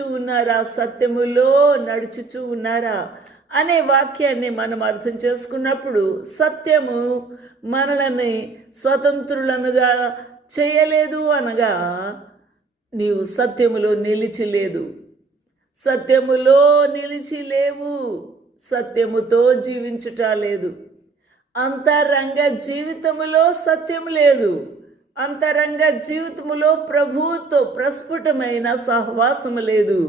జీవించుచూ ఉన్నారా, సత్యములో నడుచుచూ ఉన్నారా అనే వాక్యాన్ని మనం అర్థం చేసుకున్నప్పుడు, సత్యము మనల్ని స్వతంత్రులనుగా చేయలేదు అనగా నీవు సత్యములో నిలిచిలేదు, సత్యములో నిలిచిలేవు, సత్యముతో జీవించుట లేదు. అంతరంగ జీవితములో సత్యం లేదు, అంతరంగ జీవితములో ప్రభువుతో ప్రస్ఫుటమైన సహవాసము లేదు,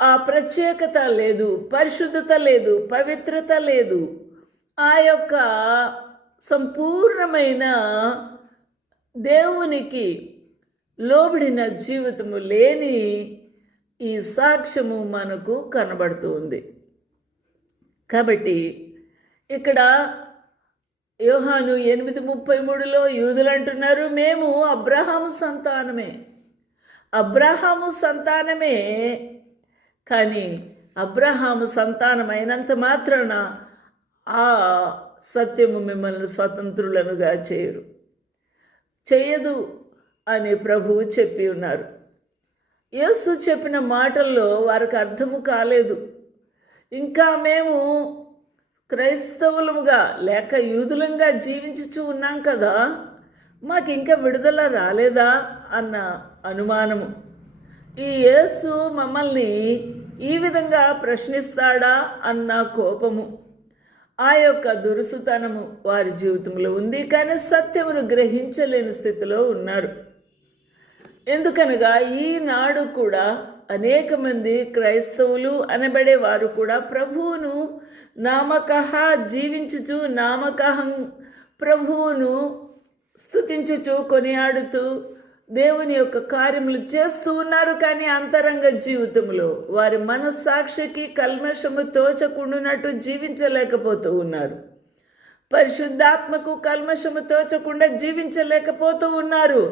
ఆ ప్రత్యేకత లేదు, పరిశుద్ధత లేదు, పవిత్రత లేదు. ఆ యొక్క సంపూర్ణమైన దేవునికి లోబడిన జీవితము లేని ఈ సాక్ష్యము మనకు కనబడుతుంది. కాబట్టి ఇక్కడ యోహాను 8:33లో యూదులు అంటున్నారు, మేము అబ్రహాము సంతానమే, అబ్రహాము సంతానమే. కానీ అబ్రహాము సంతానమైనంత మాత్రాన ఆ సత్యము మిమ్మల్ని స్వతంత్రులనుగా చేయదు అని ప్రభువు చెప్పి ఉన్నారు. యేసు చెప్పిన మాటల్లో వారికి అర్థము కాలేదు. ఇంకా మేము క్రైస్తవులముగా లేక యూదులంగా జీవించుచూ ఉన్నాం కదా, మాకు ఇంకా విడుదల రాలేదా అన్న అనుమానము. ఈ యేసు మమ్మల్ని ఈ విధంగా ప్రశ్నిస్తాడా అన్న కోపము, ఆ యొక్క దురుసుతనము వారి జీవితంలో ఉంది. కానీ సత్యమును గ్రహించలేని స్థితిలో ఉన్నారు. ఎందుకనగా ఈనాడు కూడా అనేక మంది క్రైస్తవులు అనబడే వారు కూడా ప్రభువును నామకహ జీవించుచు, నామకహం ప్రభువును స్తుతించుచు, కొనియాడుతూ దేవుని యొక్క కార్యములు చేస్తూ ఉన్నారు. కానీ అంతరంగ జీవితంలో వారి మనస్సాక్షికి కల్మషము తోచకుండానట్టు జీవించలేకపోతూ ఉన్నారు. పరిశుద్ధాత్మకు కల్మషము తోచకుండా జీవించలేకపోతూ ఉన్నారు.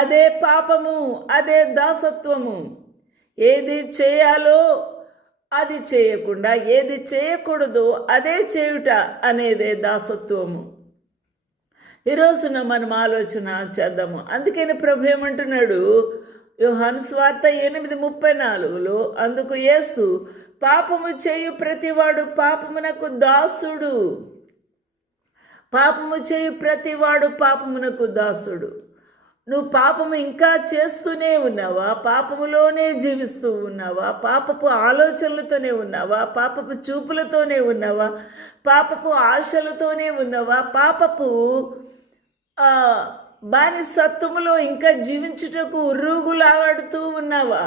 అదే పాపము, అదే దాసత్వము. ఏది చేయాలో అది చేయకుండా, ఏది చేయకూడదో అదే చేయుట అనేదే దాసత్వము. ఈరోజున మనం ఆలోచన చేద్దాము. అందుకని ప్రభు ఏమంటున్నాడు యోహాను సువార్త 8:34లో, అందుకు యేసు, పాపము చేయు ప్రతివాడు పాపమునకు దాసుడు, పాపము చేయు ప్రతివాడు పాపమునకు దాసుడు. నువ్వు పాపము ఇంకా చేస్తూనే ఉన్నావా? పాపములోనే జీవిస్తూ ఉన్నావా? పాపపు ఆలోచనలతోనే ఉన్నావా? పాపపు చూపులతోనే ఉన్నావా? పాపపు ఆశలతోనే ఉన్నావా? పాపపు బానిసత్వములో ఇంకా జీవించుటకు ఉర్రుగులాడుతూ ఉన్నావా?